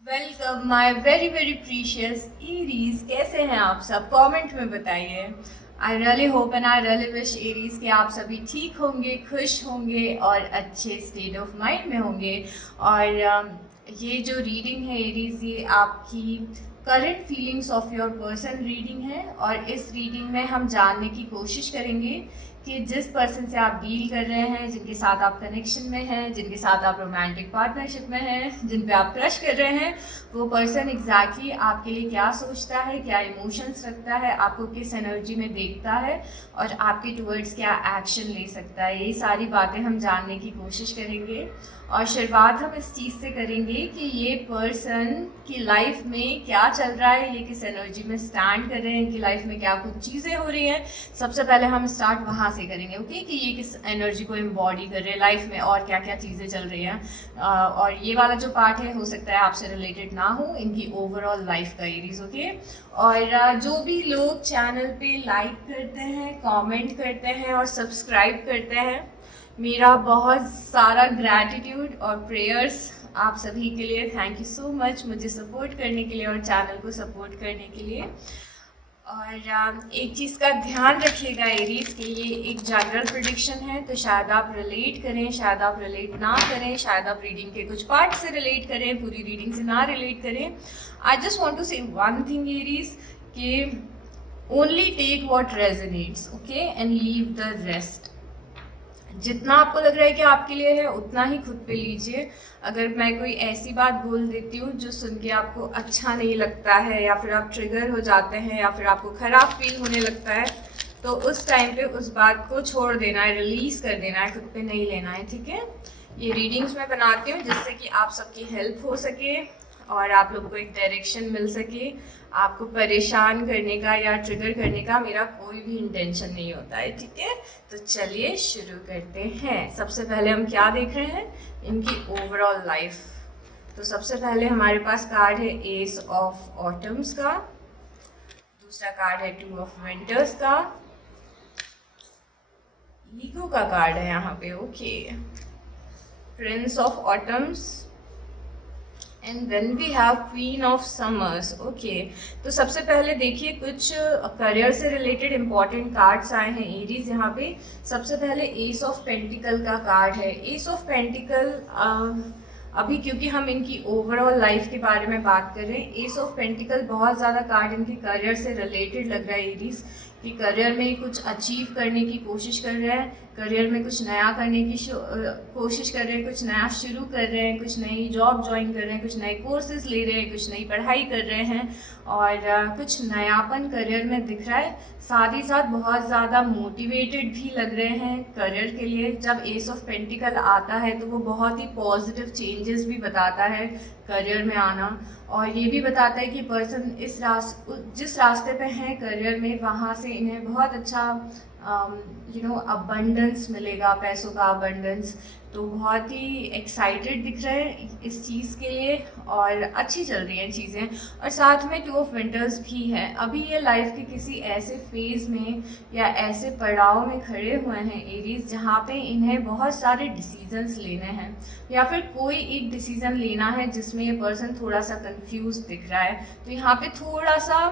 Welcome my very very precious Aries. कैसे हैं आप सब? कमेंट में बताइए। I really hope and I really wish Aries कि आप सभी ठीक होंगे, खुश होंगे और अच्छे स्टेट ऑफ माइंड में होंगे। और ये जो रीडिंग है एरीज, ये आपकी current feelings of your person reading है। और इस रीडिंग में हम जानने की कोशिश करेंगे कि जिस पर्सन से आप डील कर रहे हैं, जिनके साथ आप कनेक्शन में हैं, जिनके साथ आप रोमांटिक पार्टनरशिप में हैं, जिन पे आप क्रश कर रहे हैं, वो पर्सन एग्जैक्टली आपके लिए क्या सोचता है, क्या इमोशंस रखता है, आपको किस एनर्जी में देखता है और आपके टुवर्ड्स क्या एक्शन ले सकता है। ये सारी बातें हम जानने की कोशिश करेंगे। और शुरुआत हम इस चीज़ से करेंगे कि ये पर्सन की लाइफ में क्या चल रहा है, ये किस एनर्जी में स्टैंड कर रहे हैं, इनकी लाइफ में क्या कुछ चीज़ें हो रही हैं। सबसे पहले हम स्टार्ट वहाँ से करेंगे, ओके, कि ये किस एनर्जी को एम्बॉडी कर रहे हैं लाइफ में और क्या क्या चीज़ें चल रही हैं। और ये वाला जो पार्ट है हो सकता है आपसे रिलेटेड ना हो, इनकी ओवरऑल लाइफ का एरीज, ओके। और जो भी लोग चैनल पे लाइक करते हैं, कमेंट करते हैं और सब्सक्राइब करते हैं, मेरा बहुत सारा ग्रैटिट्यूड और प्रेयर्स आप सभी के लिए। थैंक यू सो मच मुझे सपोर्ट करने के लिए और चैनल को सपोर्ट करने के लिए। और एक चीज़ का ध्यान रखिएगा एरीज कि ये एक जनरल प्रेडिक्शन है, तो शायद आप रिलेट करें, शायद आप रिलेट ना करें, शायद आप रीडिंग के कुछ पार्ट से रिलेट करें, पूरी रीडिंग से ना रिलेट करें। I just want to say one thing Aries कि only take what resonates, okay, and leave the rest. जितना आपको लग रहा है कि आपके लिए है उतना ही खुद पे लीजिए। अगर मैं कोई ऐसी बात बोल देती हूँ जो सुन के आपको अच्छा नहीं लगता है, या फिर आप ट्रिगर हो जाते हैं, या फिर आपको खराब फील होने लगता है, तो उस टाइम पे उस बात को छोड़ देना है, रिलीज कर देना है, खुद पे नहीं लेना है, ठीक है। ये रीडिंग्स मैं बनाती हूँ जिससे कि आप सबकी हेल्प हो सके और आप लोगों को एक डायरेक्शन मिल सके। आपको परेशान करने का या ट्रिगर करने का मेरा कोई भी इंटेंशन नहीं होता है, ठीक है। तो चलिए शुरू करते हैं। सबसे पहले हम क्या देख रहे हैं, इनकी ओवरऑल लाइफ। तो सबसे पहले हमारे पास कार्ड है एस ऑफ ऑटम्स का, दूसरा कार्ड है टू ऑफ विंटर्स का, ईगो का कार्ड है यहाँ पे, okay, prince of autumns, and then we have queen of summers, okay. तो सबसे पहले देखिए कुछ करियर से रिलेटेड इंपॉर्टेंट कार्ड्स आए हैं एरीज यहाँ पे। सबसे पहले एस ऑफ पेंटिकल का कार्ड है। एस ऑफ पेंटिकल अभी क्योंकि हम इनकी ओवरऑल लाइफ के बारे में बात कर रहे हैं, एस ऑफ पेंटिकल बहुत ज़्यादा कार्ड इनके करियर से रिलेटेड लग रहा है एरीज, कि करियर में कुछ अचीव करने की कोशिश कर रहे हैं, करियर में कुछ नया करने की कोशिश कर रहे हैं, कुछ नया शुरू कर रहे हैं, कुछ नई जॉब ज्वाइन कर रहे हैं, कुछ नए कोर्सेज ले रहे हैं, कुछ नई पढ़ाई कर रहे हैं और कुछ नयापन करियर में दिख रहा है। साथ ही साथ बहुत ज़्यादा मोटिवेटेड भी लग रहे हैं करियर के लिए। जब एस ऑफ पेंटिकल आता है तो वो बहुत ही पॉजिटिव चेंजेस भी बताता है करियर में आना, और ये भी बताता है कि पर्सन जिस रास्ते पे हैं करियर में, वहाँ से इन्हें बहुत अच्छा अबंडेंस मिलेगा, पैसों का अबंडेंस। तो बहुत ही एक्साइटेड दिख रहे हैं इस चीज़ के लिए और अच्छी चल रही हैं चीज़ें। और साथ में टू ऑफ विंटर्स भी है। अभी ये लाइफ के किसी ऐसे फेज़ में या ऐसे पड़ाव में खड़े हुए हैं एरीज जहाँ पे इन्हें बहुत सारे डिसीजंस लेने हैं, या फिर कोई एक डिसीज़न लेना है जिसमें ये पर्सन थोड़ा सा कंफ्यूज दिख रहा है। तो यहाँ पे थोड़ा सा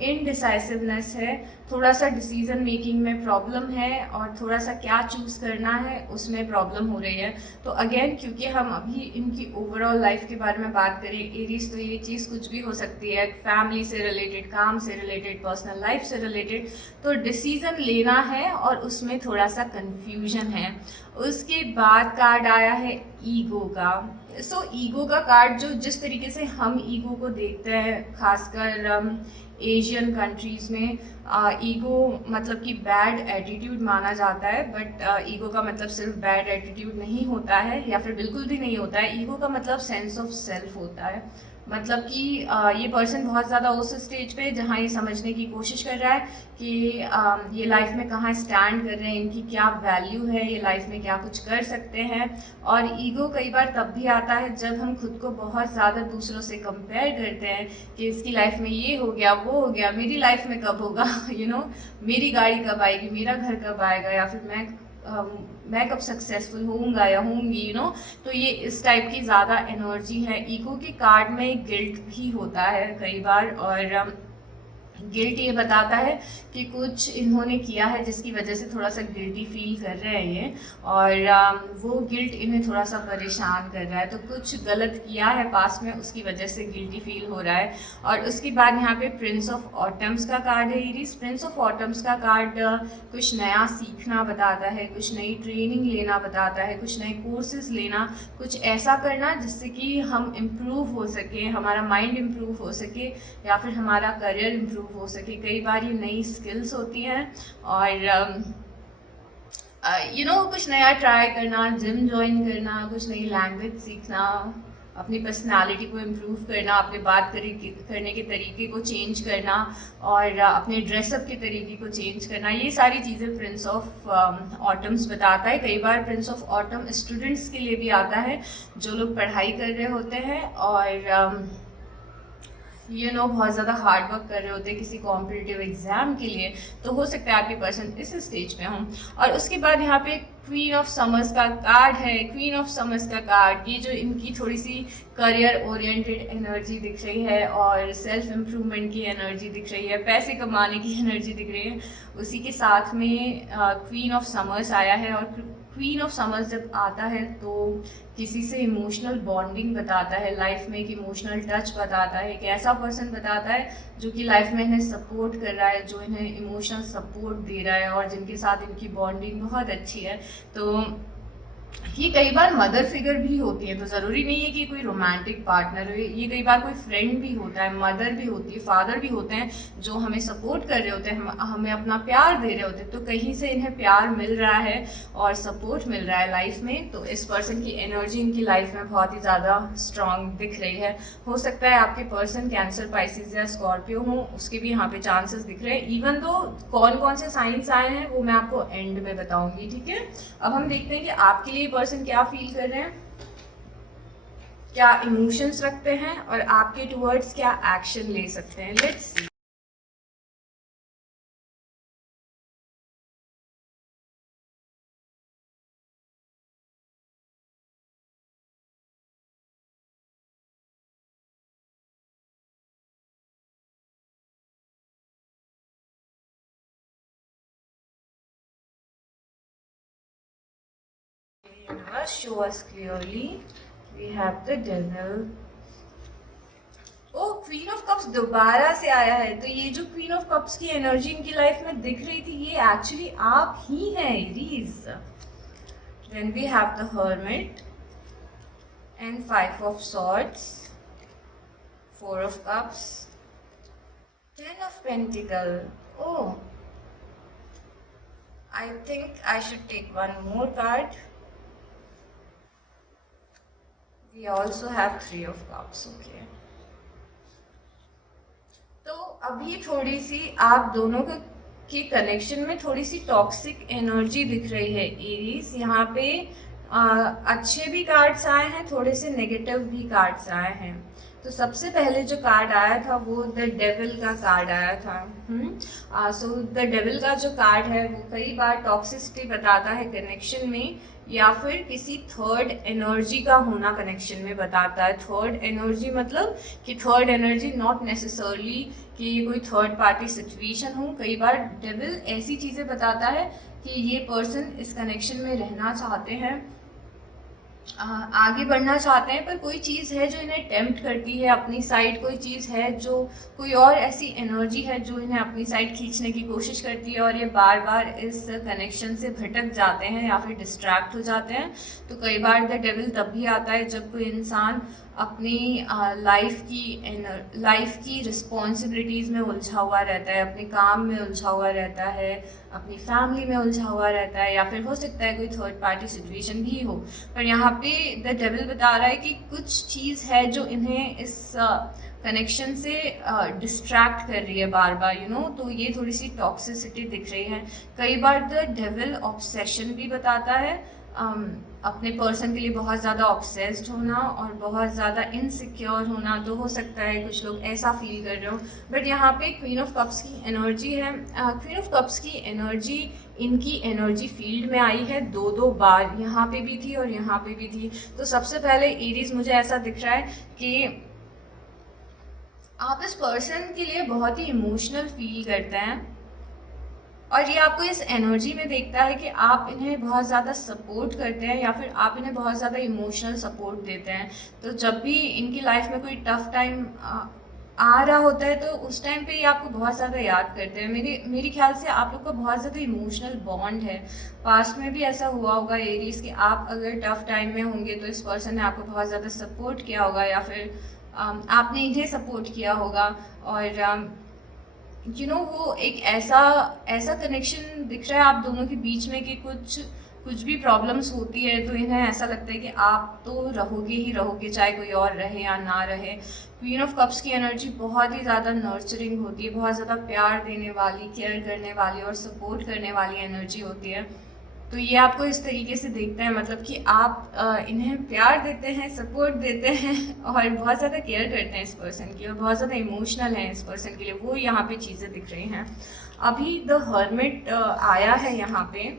इनडिसाइसिवनेस है, थोड़ा सा डिसीजन मेकिंग में प्रॉब्लम है और थोड़ा सा क्या चूज़ करना है उसमें प्रॉब्लम हो रही है। तो अगेन क्योंकि हम अभी इनकी ओवरऑल लाइफ के बारे में बात करें एरीज, तो ये चीज़ कुछ भी हो सकती है, फैमिली से रिलेटेड, काम से रिलेटेड, पर्सनल लाइफ से रिलेटेड। तो डिसीजन लेना है और उसमें थोड़ा सा कन्फ्यूजन है। उसके बाद कार्ड आया है ईगो का। ईगो का कार्ड जो जिस तरीके से हम ईगो को देखते हैं, खासकर एशियन कंट्रीज़ में, ईगो मतलब कि बैड एटीट्यूड माना जाता है। बट ईगो का मतलब सिर्फ बैड एटीट्यूड नहीं होता है, या फिर बिल्कुल भी नहीं होता है। ईगो का मतलब सेंस ऑफ सेल्फ होता है। मतलब कि ये पर्सन बहुत ज़्यादा उस स्टेज पे जहाँ ये समझने की कोशिश कर रहा है कि ये लाइफ में कहाँ स्टैंड कर रहे हैं, इनकी क्या वैल्यू है, ये लाइफ में क्या कुछ कर सकते हैं। और ईगो कई बार तब भी आता है जब हम खुद को बहुत ज़्यादा दूसरों से कंपेयर करते हैं कि इसकी लाइफ में ये हो गया, वो हो गया, मेरी लाइफ में कब होगा, मेरी गाड़ी कब आएगी, मेरा घर कब आएगा, या फिर मैं मैं कब सक्सेसफुल होऊंगा या होंगी, तो ये इस टाइप की ज़्यादा एनर्जी है। ईगो के कार्ड में गिल्ट भी होता है कई बार, और गिल्ट ये बताता है कि कुछ इन्होंने किया है जिसकी वजह से थोड़ा सा गिल्टी फील कर रहे हैं ये, और वो गिल्ट इन्हें थोड़ा सा परेशान कर रहा है। तो कुछ गलत किया है पास्ट में, उसकी वजह से गिल्टी फील हो रहा है। और उसके बाद यहाँ पे प्रिंस ऑफ ऑटम्स का कार्ड है इरीज। प्रिंस ऑफ ऑटम्स का कार्ड कुछ नया सीखना बताता है, कुछ नई ट्रेनिंग लेना बताता है, कुछ नए कोर्सेज लेना, कुछ ऐसा करना जिससे कि हम इम्प्रूव हो सके, हमारा माइंड इम्प्रूव हो सके या फिर हमारा करियर इम्प्रूव हो सके। कई बार ये नई स्किल्स होती हैं, और कुछ नया ट्राई करना, जिम ज्वाइन करना, कुछ नई लैंग्वेज सीखना, अपनी पर्सनालिटी को इम्प्रूव करना, अपने बात करने के तरीके को चेंज करना, और अपने ड्रेसअप के तरीके को चेंज करना, ये सारी चीज़ें प्रिंस ऑफ ऑटम्स बताता है। कई बार प्रिंस ऑफ ऑटम स्टूडेंट्स के लिए भी आता है जो लोग पढ़ाई कर रहे होते हैं और बहुत ज़्यादा हार्ड वर्क कर रहे होते हैं किसी कॉम्पिटिटिव एग्जाम के लिए। तो हो सकता है आपके पर्सन इस स्टेज पे हों। और उसके बाद यहाँ पे क्वीन ऑफ समर्स का कार्ड है। क्वीन ऑफ समर्स का कार्ड, ये जो इनकी थोड़ी सी करियर ओरिएंटेड एनर्जी दिख रही है और सेल्फ इम्प्रूवमेंट की एनर्जी दिख रही है, पैसे कमाने की एनर्जी दिख रही है, उसी के साथ में क्वीन ऑफ समर्स आया है। और क्वीन ऑफ समर्स जब आता है तो किसी से इमोशनल बॉन्डिंग बताता है, लाइफ में एक इमोशनल टच बताता है, एक ऐसा पर्सन बताता है जो कि लाइफ में इन्हें सपोर्ट कर रहा है, जो इन्हें इमोशनल सपोर्ट दे रहा है और जिनके साथ इनकी बॉन्डिंग बहुत अच्छी है। तो ये कई बार मदर फिगर भी होती है, तो ज़रूरी नहीं है कि कोई रोमांटिक पार्टनर हो, ये कई बार कोई फ्रेंड भी होता है, मदर भी होती है, फादर भी होते हैं जो हमें सपोर्ट कर रहे होते हैं, हमें अपना प्यार दे रहे होते हैं। तो कहीं से इन्हें प्यार मिल रहा है और सपोर्ट मिल रहा है लाइफ में। तो इस पर्सन की एनर्जी इनकी लाइफ में बहुत ही ज़्यादा स्ट्रांग दिख रही है। हो सकता है आपके पर्सन कैंसर, पाइसिस या स्कॉर्पियो हो, उसके भी यहाँ पे चांसेस दिख रहे हैं। इवन दो कौन कौन से साइंस आए हैं वो मैं आपको एंड में बताऊंगी, ठीक है। अब हम देखते हैं कि आपके लिए पर्सन क्या फील कर रहे हैं, क्या इमोशंस रखते हैं और आपके टुवर्ड्स क्या एक्शन ले सकते हैं। Let's see. Universe, show us clearly. We have the devil. Oh, queen of cups दोबारा से आया है। तो ये जो क्वीन ऑफ कप्स की एनर्जी इनकी लाइफ में दिख रही थी, ये एक्चुअली आप ही हैं Aries. Then we have the hermit and 5 of swords, 4 of cups, 10 of pentacle. Oh, I think I should take one more card. We also have 3 of cups. Okay. तो अभी थोड़ी सी आप दोनों के कनेक्शन में थोड़ी सी टॉक्सिक एनर्जी दिख रही है एरीज। यहाँ पे अच्छे भी कार्ड्स आए हैं, थोड़े से नेगेटिव भी कार्ड्स आए हैं। तो सबसे पहले जो कार्ड आया था वो द डेविल का कार्ड आया था। सो द डेविल का जो कार्ड है वो कई बार टॉक्सिसिटी बताता है कनेक्शन में, या फिर किसी थर्ड एनर्जी का होना कनेक्शन में बताता है। थर्ड एनर्जी मतलब कि थर्ड एनर्जी नॉट नेसेसरली कि ये कोई थर्ड पार्टी सिचुएशन हो। कई बार डेविल ऐसी चीज़ें बताता है कि ये पर्सन इस कनेक्शन में रहना चाहते हैं, आगे बढ़ना चाहते हैं, पर कोई चीज़ है जो इन्हें टेम्प्ट करती है अपनी साइड, कोई चीज़ है जो कोई और ऐसी एनर्जी है जो इन्हें अपनी साइड खींचने की कोशिश करती है, और ये बार बार इस कनेक्शन से भटक जाते हैं या फिर डिस्ट्रैक्ट हो जाते हैं। तो कई बार द डेविल तब भी आता है जब कोई इंसान अपनी लाइफ की रिस्पॉन्सिबिलिटीज़ में उलझा हुआ रहता है, अपने काम में उलझा हुआ रहता है, अपनी फैमिली में उलझा हुआ रहता है, या फिर हो सकता है कोई थर्ड पार्टी सिचुएशन भी हो। पर यहाँ पे द डेविल बता रहा है कि कुछ चीज़ है जो इन्हें इस कनेक्शन से डिस्ट्रैक्ट कर रही है बार बार, तो ये थोड़ी सी टॉक्सिसिटी दिख रही है। कई बार द डेविल ऑब्सेशन भी बताता है, अपने पर्सन के लिए बहुत ज़्यादा ऑब्सेस्ड होना और बहुत ज़्यादा इनसिक्योर होना, तो हो सकता है कुछ लोग ऐसा फील कर रहे हो। बट यहाँ पे क्वीन ऑफ कप्स की एनर्जी है। क्वीन ऑफ कप्स की एनर्जी इनकी एनर्जी फील्ड में आई है दो बार, यहाँ पे भी थी और यहाँ पे भी थी। तो सबसे पहले एरीज मुझे ऐसा दिख रहा है कि आप इस पर्सन के लिए बहुत ही इमोशनल फील करते हैं और ये आपको इस एनर्जी में देखता है कि आप इन्हें बहुत ज़्यादा सपोर्ट करते हैं या फिर आप इन्हें बहुत ज़्यादा इमोशनल सपोर्ट देते हैं। तो जब भी इनकी लाइफ में कोई टफ टाइम आ रहा होता है तो उस टाइम पे ये आपको बहुत ज़्यादा याद करते हैं। मेरी ख्याल से आप लोग का बहुत ज़्यादा इमोशनल बॉन्ड है। पास्ट में भी ऐसा हुआ होगा एरीज कि आप अगर टफ टाइम में होंगे तो इस पर्सन ने आपको बहुत ज़्यादा सपोर्ट किया होगा या फिर आपने इन्हें सपोर्ट किया होगा। और वो एक ऐसा कनेक्शन दिख रहा है आप दोनों के बीच में कि कुछ भी प्रॉब्लम्स होती है तो इन्हें ऐसा लगता है कि आप तो रहोगे ही रहोगे, चाहे कोई और रहे या ना रहे। क्वीन ऑफ कप्स की एनर्जी बहुत ही ज़्यादा नर्चरिंग होती है, बहुत ज़्यादा प्यार देने वाली, केयर करने वाली और सपोर्ट करने वाली एनर्जी होती है। तो ये आपको इस तरीके से देखता है, मतलब कि आप इन्हें प्यार देते हैं, सपोर्ट देते हैं और बहुत ज़्यादा केयर करते हैं इस पर्सन की और बहुत ज़्यादा इमोशनल हैं इस पर्सन के लिए। वो यहाँ पे चीज़ें दिख रही हैं। अभी द हर्मिट आया है यहाँ पे।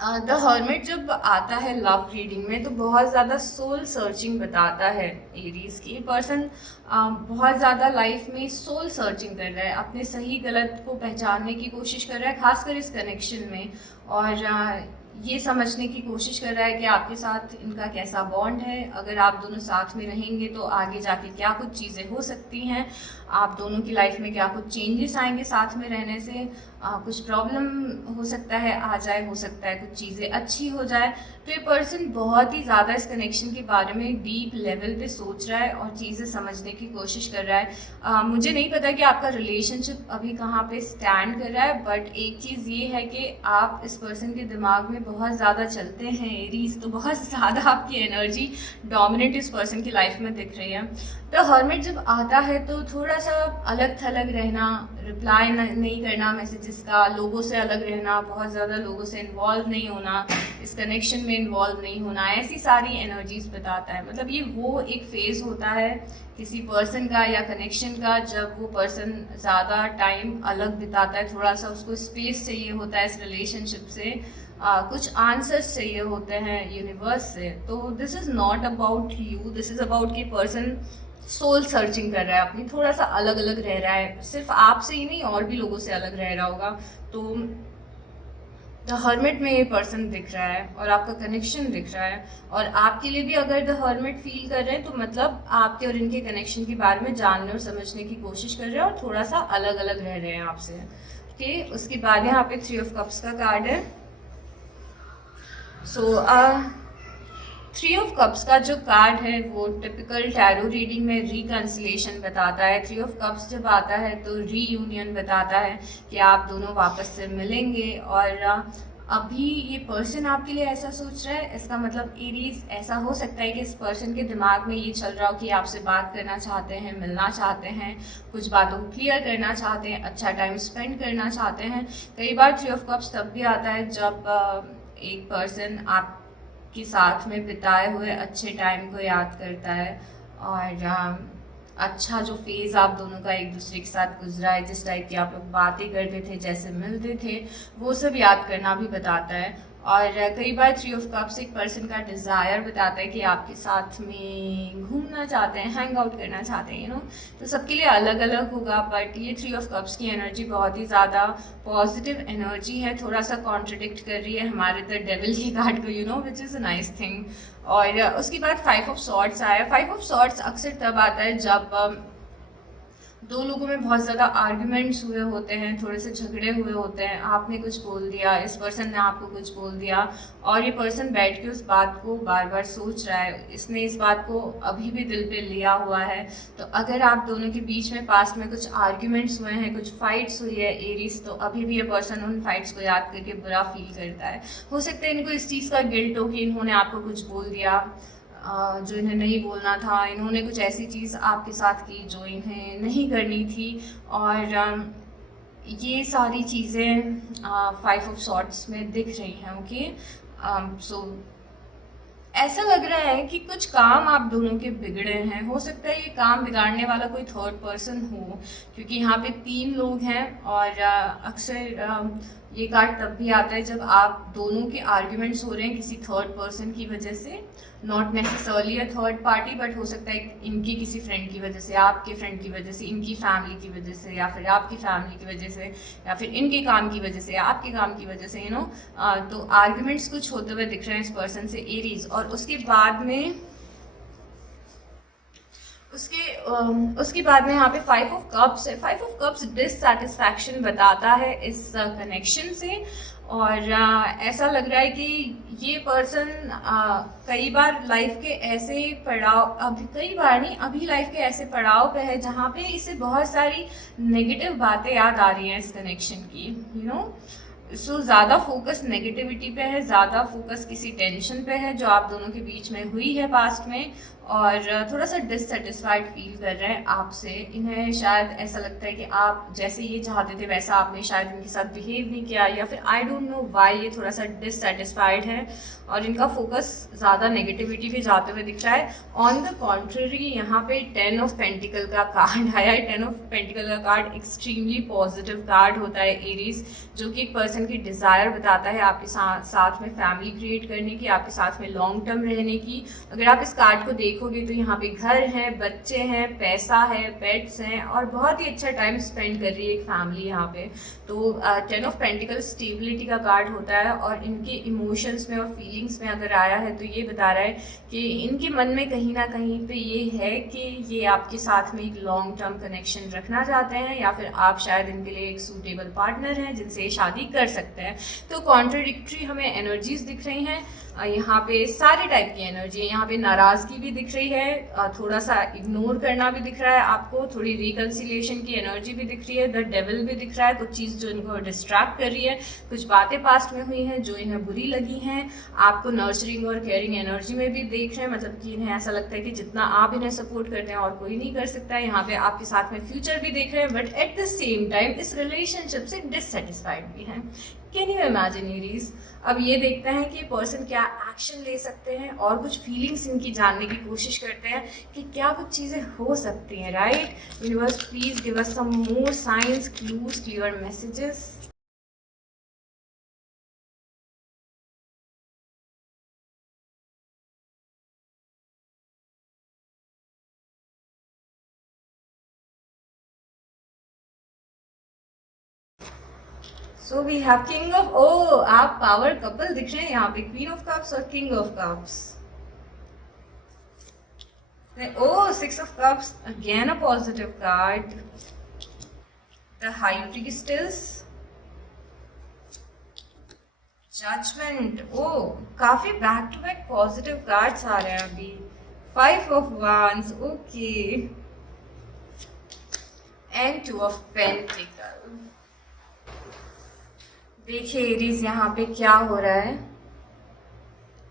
द हर्मिट जब आता है लव रीडिंग में तो बहुत ज़्यादा सोल सर्चिंग बताता है एरीज की। पर्सन बहुत ज़्यादा लाइफ में सोल सर्चिंग कर रहा है, अपने सही गलत को पहचानने की कोशिश कर रहा है, खासकर इस कनेक्शन में। और ये समझने की कोशिश कर रहा है कि आपके साथ इनका कैसा बॉन्ड है, अगर आप दोनों साथ में रहेंगे तो आगे जाके क्या कुछ चीज़ें हो सकती हैं, आप दोनों की लाइफ में क्या कुछ चेंजेस आएंगे साथ में रहने से, कुछ प्रॉब्लम हो सकता है आ जाए, हो सकता है कुछ चीज़ें अच्छी हो जाए। तो ये पर्सन बहुत ही ज़्यादा इस कनेक्शन के बारे में डीप लेवल पे सोच रहा है और चीज़ें समझने की कोशिश कर रहा है। मुझे नहीं पता कि आपका रिलेशनशिप अभी कहाँ पे स्टैंड कर रहा है, बट एक चीज़ ये है कि आप इस पर्सन के दिमाग में बहुत ज़्यादा चलते हैं एरीज, तो बहुत ज़्यादा आपकी एनर्जी डोमिनेट इस पर्सन की लाइफ में दिख रही है। तो हर्मिट जब आता है तो थोड़ा सा अलग थलग रहना, रिप्लाई नहीं करना मैसेजेस का, लोगों से अलग रहना, बहुत ज़्यादा लोगों से इन्वॉल्व नहीं होना, इस कनेक्शन में इन्वॉल्व नहीं होना, ऐसी सारी एनर्जीज बताता है। मतलब ये वो एक फेज़ होता है किसी पर्सन का या कनेक्शन का जब वो पर्सन ज़्यादा टाइम अलग बिताता है, थोड़ा सा उसको स्पेस चाहिए होता है इस रिलेशनशिप से, कुछ आंसर्स चाहिए होते हैं यूनिवर्स से। तो this is not about you, this is about कि पर्सन सोल सर्चिंग कर रहा है, अपनी थोड़ा सा अलग अलग रह रहा है, सिर्फ आपसे ही नहीं और भी लोगों से अलग रह रहा होगा। तो द हर्मिट में ये पर्सन दिख रहा है और आपका कनेक्शन दिख रहा है, और आपके लिए भी अगर द हर्मिट फील कर रहे हैं तो मतलब आपके और इनके कनेक्शन के बारे में जानने और समझने की कोशिश कर रहे हैं और थोड़ा सा अलग अलग रह रहे हैं आपसे। ओके, उसके बाद यहाँ पे 3 ऑफ कप्स का कार्ड है। सो 3 ऑफ कप्स का जो कार्ड है वो टिपिकल टैरो रीडिंग में रिकन्सिलेशन बताता है। 3 ऑफ कप्स जब आता है तो रीयूनियन बताता है कि आप दोनों वापस से मिलेंगे। और अभी ये पर्सन आपके लिए ऐसा सोच रहा है, इसका मतलब एरीज ऐसा हो सकता है कि इस पर्सन के दिमाग में ये चल रहा हो कि आपसे बात करना चाहते हैं, मिलना चाहते हैं, कुछ बातों को क्लियर करना चाहते हैं, अच्छा टाइम स्पेंड करना चाहते हैं। कई बार 3 ऑफ कप्स तब भी आता है जब एक पर्सन आप के साथ में बिताए हुए अच्छे टाइम को याद करता है और अच्छा जो फेज़ आप दोनों का एक दूसरे के साथ गुजरा है, जिस टाइप की आप लोग बातें करते थे, जैसे मिलते थे, वो सब याद करना भी बताता है। और कई बार 3 ऑफ कप्स एक पर्सन का डिज़ायर बताता है कि आपके साथ में घूमना चाहते हैं, हैंग आउट करना चाहते हैं, तो सबके लिए अलग अलग होगा। बट ये 3 ऑफ कप्स की एनर्जी बहुत ही ज़्यादा पॉजिटिव एनर्जी है, थोड़ा सा कॉन्ट्रडिक्ट कर रही है हमारे द डेविल की कार्ड को, which is a nice thing. और उसके बाद 5 ऑफ सॉर्ड्स आया। 5 ऑफ सॉर्ड्स अक्सर तब आता है जब दो लोगों में बहुत ज़्यादा आर्ग्यूमेंट्स हुए होते हैं, थोड़े से झगड़े हुए होते हैं, आपने कुछ बोल दिया, इस पर्सन ने आपको कुछ बोल दिया, और ये पर्सन बैठ के उस बात को बार बार सोच रहा है, इसने इस बात को अभी भी दिल पे लिया हुआ है। तो अगर आप दोनों के बीच में पास्ट में कुछ आर्ग्यूमेंट्स हुए हैं, कुछ फाइट्स हुई है एरीज, तो अभी भी ये पर्सन उन फाइट्स को याद करके बुरा फील करता है। हो सकता है इनको इस चीज़ का गिल्ट हो कि इन्होंने आपको कुछ बोल दिया जो इन्हें नहीं बोलना था, इन्होंने कुछ ऐसी चीज़ आपके साथ की जो इन्हें नहीं करनी थी। और ये सारी चीज़ें 5 ऑफ सॉर्ड्स में दिख रही हैं। ओके, सो ऐसा लग रहा है कि कुछ काम आप दोनों के बिगड़े हैं। हो सकता है ये काम बिगाड़ने वाला कोई थर्ड पर्सन हो, क्योंकि यहाँ पे 3 लोग हैं और अक्सर ये कार्ड तब भी आता है जब आप दोनों के आर्ग्यूमेंट्स हो रहे हैं किसी थर्ड पर्सन की वजह से। Not necessarily a third party, but हो सकता है इनकी किसी फ्रेंड की वजह से, आपके फ्रेंड की वजह से, इनकी फैमिली की वजह से, या फिर आपकी फैमिली की वजह से, या फिर इनके काम की वजह से, या आपके काम की वजह से, तो आर्ग्यूमेंट्स कुछ होते हुए दिख रहे हैं इस पर्सन से एरीज। और उसके बाद में यहाँ पे 5 ऑफ कप्स है। 5 ऑफ कप्स डिससैटिस्फैक्शन बताता है इस कनेक्शन से। और ऐसा लग रहा है कि ये पर्सन कई बार लाइफ के ऐसे पड़ाव, अभी कई बार नहीं, अभी लाइफ के ऐसे पड़ाव पे है जहाँ पे इसे बहुत सारी नेगेटिव बातें याद आ रही हैं इस कनेक्शन की, सो ज़्यादा फोकस नेगेटिविटी पे है, ज़्यादा फोकस किसी टेंशन पे है जो आप दोनों के बीच में हुई है पास्ट में, और थोड़ा सा डिससेटिस्फाइड फील कर रहे हैं आपसे। इन्हें शायद ऐसा लगता है कि आप जैसे ये चाहते थे वैसा आपने शायद इनके साथ बिहेव नहीं किया, या फिर आई डोंट नो वाई ये थोड़ा सा डिससेटिस्फाइड है और इनका फोकस ज़्यादा नेगेटिविटी पे जाते हुए दिख रहा है। ऑन द कॉन्ट्ररी यहाँ पे 10 ऑफ पेंटिकल का कार्ड आया है। 10 ऑफ पेंटिकल का कार्ड एक्सट्रीमली पॉजिटिव कार्ड होता है एरीज, जो कि एक पर्सन की डिज़ायर बताता है आपके साथ में फैमिली क्रिएट करने की, आपके साथ में लॉन्ग टर्म रहने की। अगर आप इस कार्ड को देखोगे तो यहाँ पे घर है, बच्चे हैं, पैसा है, पेट्स हैं, और बहुत ही अच्छा टाइम स्पेंड कर रही है एक फैमिली यहाँ पे। तो 10 ऑफ पेंटिकल स्टेबिलिटी का कार्ड होता है, और इनके इमोशंस में और फीलिंग्स में अगर आया है तो ये बता रहा है कि इनके मन में कहीं ना कहीं पे ये है कि ये आपके साथ में एक लॉन्ग टर्म कनेक्शन रखना चाहते हैं, या फिर आप शायद इनके लिए एक सूटेबल पार्टनर हैं जिनसे शादी कर सकते हैं। तो कॉन्ट्रडिक्टरी हमें एनर्जीज दिख रही हैं यहाँ पे, सारे टाइप की एनर्जी है। यहाँ पे नाराज़गी भी दिख रही है, थोड़ा सा इग्नोर करना भी दिख रहा है आपको, थोड़ी रिकन्सिलिएशन की एनर्जी भी दिख रही है, द डेविल भी दिख रहा है, कुछ चीज़ जो इनको डिस्ट्रैक्ट कर रही है, कुछ बातें पास्ट में हुई हैं जो इन्हें बुरी लगी हैं। आपको नर्चरिंग और केयरिंग एनर्जी में भी देख रहे हैं, मतलब कि इन्हें ऐसा लगता है कि जितना आप इन्हें सपोर्ट करते हैं और कोई नहीं कर सकता है। यहाँ पे आपके साथ में फ्यूचर भी देख रहे हैं, but at the same time इस रिलेशनशिप से डिससेटिस्फाइड भी हैं। Can you imagine Aries? अब ये देखते हैं कि पर्सन क्या एक्शन ले सकते हैं, और कुछ फीलिंग्स इनकी जानने की कोशिश करते हैं कि क्या कुछ चीज़ें हो सकती हैं, right? Universe please give us some more science, clues, clear messages. So we have king of, oh आप पावर कपल दिख रहे हैं यहाँ पे, क्वीन ऑफ कप्स और king of cups. Oh, 6 of Cups, again a positive card. The High Priestess. Judgment. Oh, काफी back to back positive cards आ रहे हैं अभी. 5 of Wands, okay. And 2 of Pentacles. देखिए एरीज यहाँ पे क्या हो रहा है,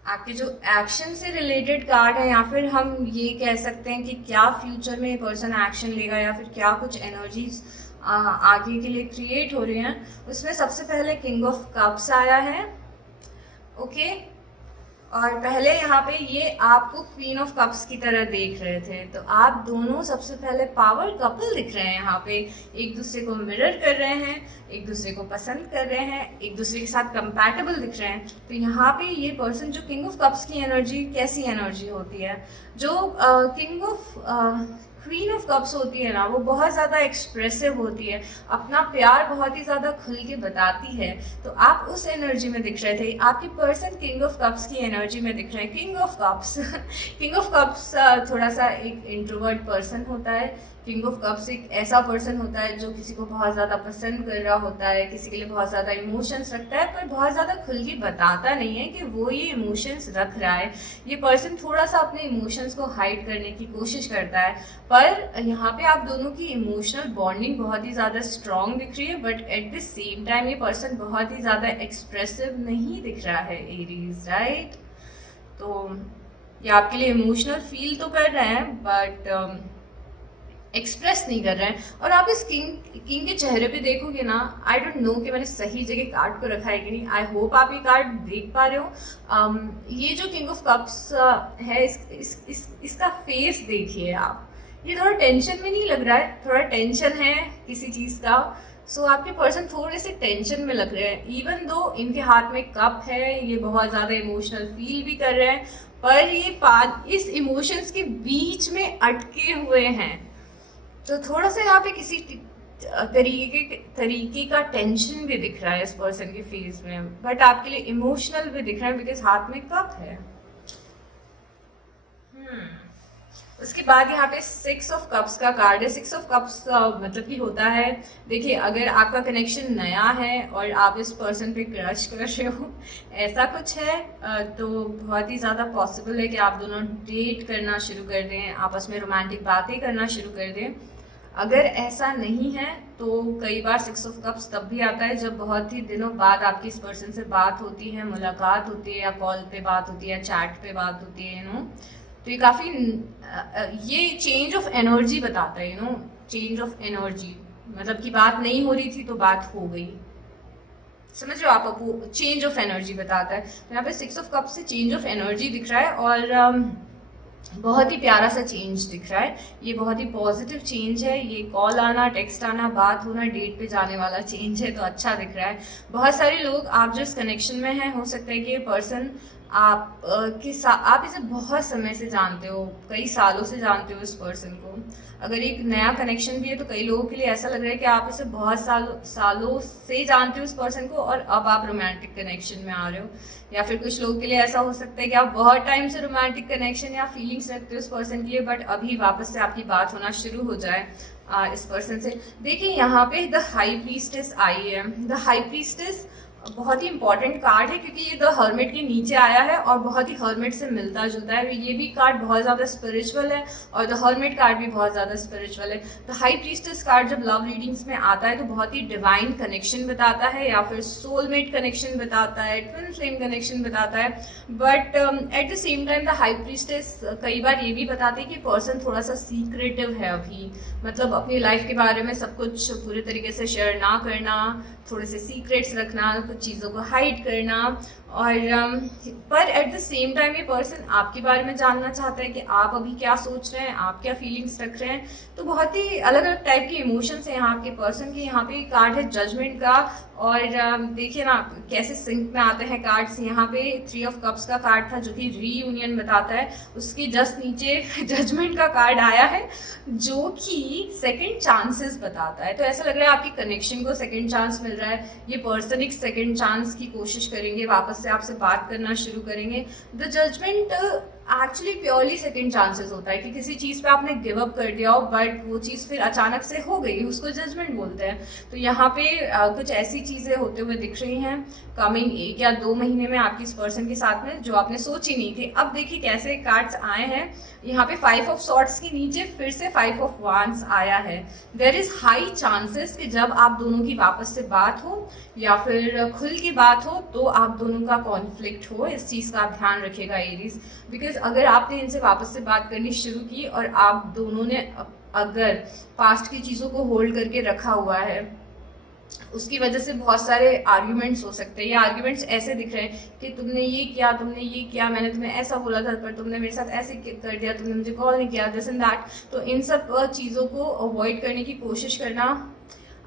आपके जो एक्शन से रिलेटेड कार्ड है, या फिर हम ये कह सकते हैं कि क्या फ्यूचर में पर्सन एक्शन लेगा, या फिर क्या कुछ एनर्जीज आगे के लिए क्रिएट हो रही हैं। उसमें सबसे पहले किंग ऑफ कप्स आया है, ओके। और पहले यहाँ पे ये आपको क्वीन ऑफ कप्स की तरह देख रहे थे, तो आप दोनों सबसे पहले पावर कपल दिख रहे हैं यहाँ पे, एक दूसरे को मिरर कर रहे हैं, एक दूसरे को पसंद कर रहे हैं, एक दूसरे के साथ कंपैटिबल दिख रहे हैं। तो यहाँ पे ये पर्सन जो किंग ऑफ कप्स की एनर्जी, कैसी एनर्जी होती है, जो king of queen of cups होती है ना, वो बहुत ज़्यादा एक्सप्रेसिव होती है, अपना प्यार बहुत ही ज़्यादा खुल के बताती है। तो आप उस एनर्जी में दिख रहे थे, आपकी पर्सन किंग ऑफ कप्स की एनर्जी में दिख रहे हैं। King of cups king of cups थोड़ा सा एक इंट्रोवर्ट पर्सन होता है। किंग ऑफ कप्स एक ऐसा पर्सन होता है जो किसी को बहुत ज़्यादा पसंद कर रहा होता है, किसी के लिए बहुत ज़्यादा इमोशंस रखता है, पर बहुत ज़्यादा खुल के बताता नहीं है कि वो ये इमोशंस रख रहा है। ये पर्सन थोड़ा सा अपने इमोशंस को हाइड करने की कोशिश करता है, पर यहाँ पे आप दोनों की इमोशनल बॉन्डिंग बहुत ही ज़्यादा स्ट्रॉन्ग दिख रही है, but at the same time ये पर्सन बहुत ही ज़्यादा एक्सप्रेसिव नहीं दिख रहा है एरीज, राइट? तो ये आपके लिए इमोशनल फील तो कर रहे हैं, बट एक्सप्रेस नहीं कर रहे हैं। और आप इस किंग के चेहरे पे देखोगे ना, आई डोंट नो कि मैंने सही जगह कार्ड को रखा है कि नहीं, आई होप आप ये कार्ड देख पा रहे हो। ये जो किंग ऑफ कप्स है, इसका फेस देखिए आप, ये थोड़ा टेंशन में नहीं लग रहा है, थोड़ा टेंशन है किसी चीज का। सो आपके पर्सन थोड़े से टेंशन में लग रहे हैं, इवन दो इनके हाथ में कप है, ये बहुत ज्यादा इमोशनल फील भी कर रहे हैं, पर ये इस इमोशंस के बीच में अटके हुए हैं। तो थोड़ा सा यहाँ पे किसी तरीके का टेंशन भी दिख रहा है इस पर्सन के फेस में, बट आपके लिए इमोशनल भी दिख रहा है बिकॉज हाथ में कप है। उसके बाद यहाँ पे 6 ऑफ कप्स का कार्ड है। 6 ऑफ कप्स मतलब कि होता है, देखिए अगर आपका कनेक्शन नया है और आप इस पर्सन पे क्रश कर रहे हो, ऐसा कुछ है, तो बहुत ही ज़्यादा पॉसिबल है कि आप दोनों डेट करना शुरू कर दें, आपस में रोमांटिक बातें करना शुरू कर दें। अगर ऐसा नहीं है तो कई बार 6 ऑफ कप्स तब भी आता है जब बहुत ही दिनों बाद आपकी इस पर्सन से बात होती है, मुलाकात होती है, या कॉल पे बात होती है, चैट पे बात होती है, तो ये काफ़ी ये चेंज ऑफ एनर्जी बताता है, चेंज ऑफ एनर्जी, मतलब कि बात नहीं हो रही थी तो बात हो गई, समझ रहे हो आप, वो चेंज ऑफ एनर्जी बताता है। तो यहाँ पे 6 ऑफ कप से चेंज ऑफ एनर्जी दिख रहा है, और बहुत ही प्यारा सा चेंज दिख रहा है, ये बहुत ही पॉजिटिव चेंज है, ये कॉल आना, टेक्स्ट आना, बात होना, डेट पे जाने वाला चेंज है, तो अच्छा दिख रहा है। बहुत सारे लोग आप जो इस कनेक्शन में हैं, हो सकता है कि ये पर्सन आप इसे बहुत समय से जानते हो, कई सालों से जानते हो इस पर्सन को। अगर एक नया कनेक्शन भी है तो कई लोगों के लिए ऐसा लग रहा है कि आप इसे बहुत सालों से जानते हो इस पर्सन को, और अब आप रोमांटिक कनेक्शन में आ रहे हो। या फिर कुछ लोगों के लिए ऐसा हो सकता है कि आप बहुत टाइम से रोमांटिक कनेक्शन या फीलिंग्स रखते हो इस पर्सन के लिए, बट अभी वापस से आपकी बात होना शुरू हो जाए इस पर्सन से। देखिए यहाँ पे द हाई प्रीस्टेस आई है। द हाई प्रीस्टेस बहुत ही इंपॉर्टेंट कार्ड है, क्योंकि ये द हर्मिट के नीचे आया है और बहुत ही हर्मिट से मिलता जुलता है। ये भी कार्ड बहुत ज़्यादा स्पिरिचुअल है, और द हर्मिट कार्ड भी बहुत ज़्यादा स्पिरिचुअल है। द हाई प्रीस्टेस कार्ड जब लव रीडिंग्स में आता है तो बहुत ही डिवाइन कनेक्शन बताता है, या फिर सोलमेट कनेक्शन बताता है, ट्विन फ्लेम कनेक्शन बताता है। But at the same time the high priestess कई बार ये भी बताती है कि पर्सन थोड़ा सा सीक्रेटिव है अभी, मतलब अपनी लाइफ के बारे में सब कुछ पूरे तरीके से शेयर ना करना, थोड़े से सीक्रेट्स रखना, कुछ चीज़ों को हाइड करना। और पर एट द सेम टाइम ये पर्सन आपके बारे में जानना चाहता है कि आप अभी क्या सोच रहे हैं, आप क्या फीलिंग्स रख रहे हैं। तो बहुत ही अलग अलग टाइप के इमोशंस हैं यहाँ आपके पर्सन के। यहाँ पे कार्ड है जजमेंट का, और देखिए ना कैसे सिंक में आते हैं कार्ड्स। यहाँ पे 3 ऑफ कप्स का कार्ड था जो कि रीयूनियन बताता है, उसके जस्ट नीचे जजमेंट का कार्ड आया है जो कि सेकंड चांसेस बताता है। तो ऐसा लग रहा है आपकी कनेक्शन को सेकंड चांस मिल रहा है, ये पर्सन एक सेकंड चांस की कोशिश करेंगे, वापस से आपसे बात करना शुरू करेंगे। The judgement actually purely second chances होता है कि किसी चीज़ पे आपने गिव अप कर दिया हो, बट वो चीज़ फिर अचानक से हो गई, उसको जजमेंट बोलते हैं। तो यहाँ पे कुछ ऐसी चीज़ें होते हुए दिख रही हैं कमिंग 1 या 2 महीने में आपकी इस पर्सन के साथ में, जो आपने सोची नहीं थी। अब देखिए कैसे कार्ड्स आए हैं, यहाँ पे 5 ऑफ सॉर्ट्स के नीचे फिर से 5 ऑफ वांड्स आया है। देयर इज हाई चांसेस कि जब आप दोनों की वापस से बात हो या फिर खुल की बात हो तो आप दोनों का कॉन्फ्लिक्ट हो, इस चीज़ का आप ध्यान रखिएगा एरीज। बिकॉज अगर आपने इनसे वापस से बात करनी शुरू की और आप दोनों ने अगर पास्ट की चीज़ों को होल्ड करके रखा हुआ है, उसकी वजह से बहुत सारे आर्ग्यूमेंट्स हो सकते हैं। ये आर्ग्यूमेंट्स ऐसे दिख रहे हैं कि तुमने ये किया, तुमने ये किया, मैंने तुम्हें ऐसा बोला था पर तुमने मेरे साथ ऐसे कर दिया, तुमने मुझे कॉल नहीं किया, दिस एंड दैट। तो इन सब चीज़ों को अवॉइड करने की कोशिश करना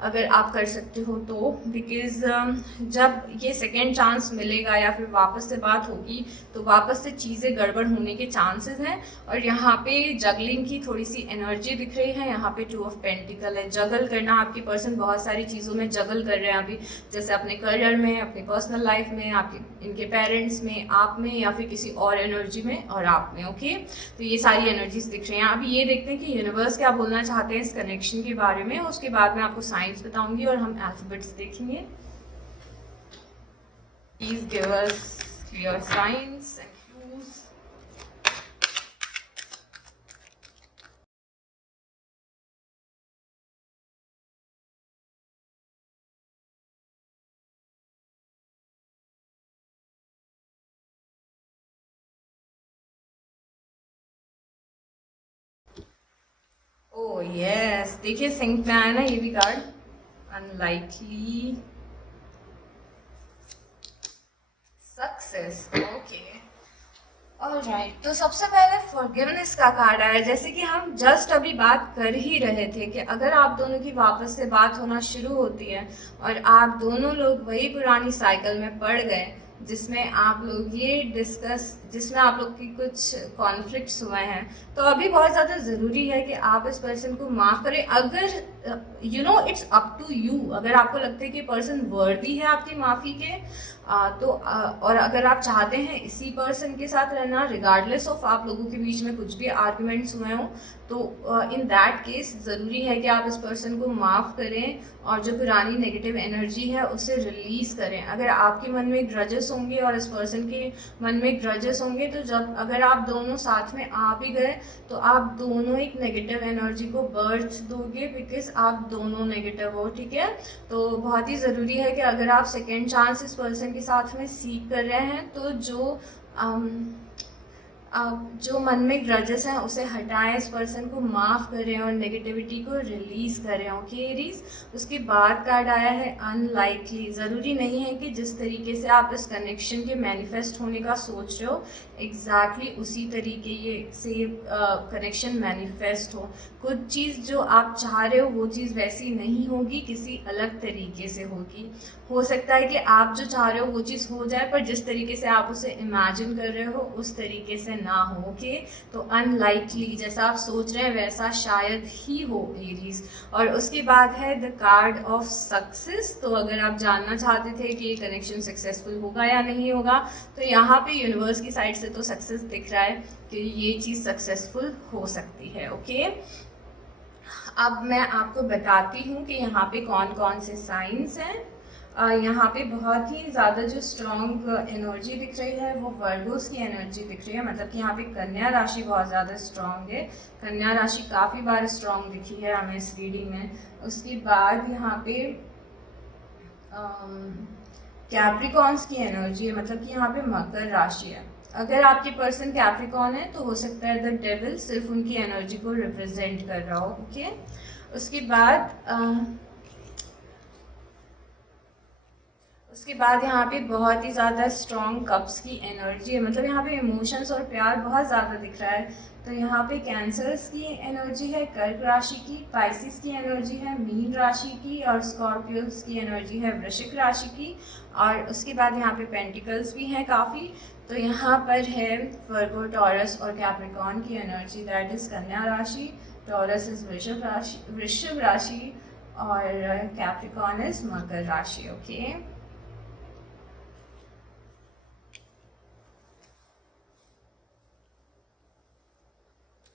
अगर आप कर सकते हो तो, बिकॉज जब ये सेकेंड चांस मिलेगा या फिर वापस से बात होगी तो वापस से चीज़ें गड़बड़ होने के चांसेस हैं। और यहाँ पे जगलिंग की थोड़ी सी एनर्जी दिख रही है। यहाँ पे 2 ऑफ पेंटिकल है, जगल करना। आपके पर्सन बहुत सारी चीज़ों में जगल कर रहे हैं अभी, जैसे अपने करियर में, अपनी पर्सनल लाइफ में, आपके इनके पेरेंट्स में, आप में, या फिर किसी और एनर्जी में और आप में। ओके, तो ये सारी एनर्जीज दिख रही हैं। अभी ये देखते हैं कि यूनिवर्स क्या बोलना चाहते हैं इस कनेक्शन के बारे में, उसके बाद मैं आपको साइंस बताऊंगी और हम अल्फाबेट्स देखेंगे। Please give us clear signs and clues. O yes, देखिए सिंक में आया ना ये भी card, unlikely success. Okay, alright, तो सबसे पहले फॉरगिवनेस का कार्ड आया। जैसे कि हम जस्ट अभी बात कर ही रहे थे कि अगर आप दोनों की वापस से बात होना शुरू होती है और आप दोनों लोग वही पुरानी साइकिल में पड़ गए जिसमें आप लोग ये डिस्कस, जिसमें आप लोग की कुछ कॉन्फ्लिक्ट्स हुए हैं, तो अभी बहुत ज़्यादा ज़रूरी है कि आप इस पर्सन को माफ़ करें। अगर you know it's up to you, अगर आपको लगता है कि पर्सन वर्दी है आपकी माफ़ी के, और अगर आप चाहते हैं इसी पर्सन के साथ रहना रिगार्डलेस ऑफ आप लोगों के बीच में कुछ भी आर्गुमेंट्स हुए हों, तो इन दैट केस ज़रूरी है कि आप इस पर्सन को माफ़ करें और जो पुरानी नेगेटिव एनर्जी है उसे रिलीज़ करें। अगर आपके मन में ग्रजेस होंगे और इस पर्सन के मन में ग्रजेस होंगे, तो जब अगर आप दोनों साथ में आ भी गए तो आप दोनों एक नेगेटिव एनर्जी को बर्थ दोगे, बिकॉज आप दोनों नेगेटिव हो, ठीक है। तो बहुत ही ज़रूरी है कि अगर आप सेकेंड चांस इस पर्सन के साथ में सीख कर रहे हैं, तो जो मन में ग्रजेस हैं उसे हटाएं, इस पर्सन को माफ़ करें और नेगेटिविटी को रिलीज़ करें। ओके एरीज, उसके बाद कार्ड आया है अनलाइकली। ज़रूरी नहीं है कि जिस तरीके से आप इस कनेक्शन के मैनिफेस्ट होने का सोच रहे हो एग्जैक्टली उसी तरीके से कनेक्शन मैनिफेस्ट हो। कुछ चीज़ जो आप चाह रहे हो वो चीज़ वैसी नहीं होगी, किसी अलग तरीके से होगी। हो सकता है कि आप जो चाह रहे हो वो चीज़ हो जाए, पर जिस तरीके से आप उसे इमेजिन कर रहे हो उस तरीके से ना हो। ओके, तो अनलाइकली, जैसा आप सोच रहे हैं वैसा शायद ही हो एरीज। और उसके बाद है द कार्ड ऑफ सक्सेस। तो अगर आप जानना चाहते थे कि ये कनेक्शन सक्सेसफुल होगा या नहीं होगा, तो यहाँ पे यूनिवर्स की साइड से तो सक्सेस दिख रहा है कि ये चीज़ सक्सेसफुल हो सकती है। ओके, अब मैं आपको बताती हूँ कि यहाँ पे कौन कौन से साइंस हैं। यहाँ पे बहुत ही ज़्यादा जो स्ट्रॉन्ग एनर्जी दिख रही है वो वर्गोस की एनर्जी दिख रही है, मतलब कि यहाँ पे कन्या राशि बहुत ज़्यादा स्ट्रॉन्ग है। कन्या राशि काफ़ी बार स्ट्रॉन्ग दिखी है हमें इस रीडिंग में। उसके बाद यहाँ पे कैप्रिकॉन्स की एनर्जी है, मतलब कि यहाँ पे मकर राशि है। अगर आपके पर्सन कैप्रिकॉन है तो हो सकता है द डेविल सिर्फ उनकी एनर्जी को रिप्रेजेंट कर रहा हो। ओके, उसके बाद यहाँ पे बहुत ही ज़्यादा स्ट्रॉन्ग कप्स की एनर्जी है, मतलब यहाँ पे इमोशंस और प्यार बहुत ज़्यादा दिख रहा है। तो यहाँ पे कैंसर्स की एनर्जी है, कर्क राशि की, पाइसिस की एनर्जी है, मीन राशि की, और स्कॉर्पियोस की एनर्जी है वृश्चिक राशि की। और उसके बाद यहाँ पे पेंटिकल्स भी हैं काफ़ी। तो यहाँ पर है वर्गो, टॉरस और कैप्रिकॉन की एनर्जी, दैट इज कन्या राशि, टॉरस इज वृषभ राशि और कैप्रिकॉन इज मकर राशि। ओके,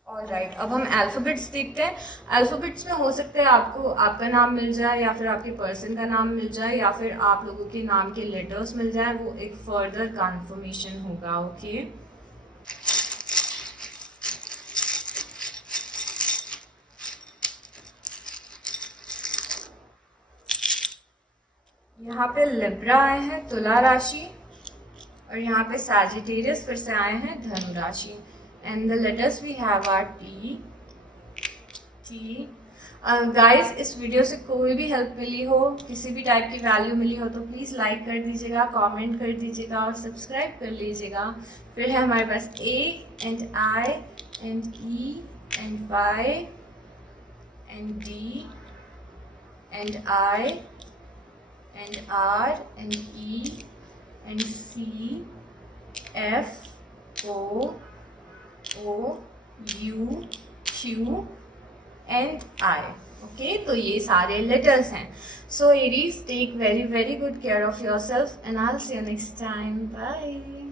ऑलराइट, अब हम अल्फ़ाबेट्स देखते हैं। अल्फ़ाबेट्स में हो सकता है आपको आपका नाम मिल जाए या फिर आपके पर्सन का नाम मिल जाए या फिर आप लोगों के नाम के लेटर्स मिल जाए, वो एक फर्दर कंफर्मेशन होगा। ओके, यहाँ पे लिब्रा आए हैं, तुला राशि, और यहाँ पे सैजिटेरियस फिर से आए हैं, धनु राशि। And the letters we have R T. Guys, इस वीडियो से कोई भी हेल्प मिली हो, किसी भी टाइप की वैल्यू मिली हो, तो प्लीज़ लाइक कर दीजिएगा, कमेंट कर दीजिएगा और सब्सक्राइब कर लीजिएगा। फिर है हमारे पास A and I and E and Y and D and I and R and E and C F O U Q and I. Okay, तो ये सारे लेटर्स हैं। So Aries, take very very good care of yourself and I will see you next time. Bye.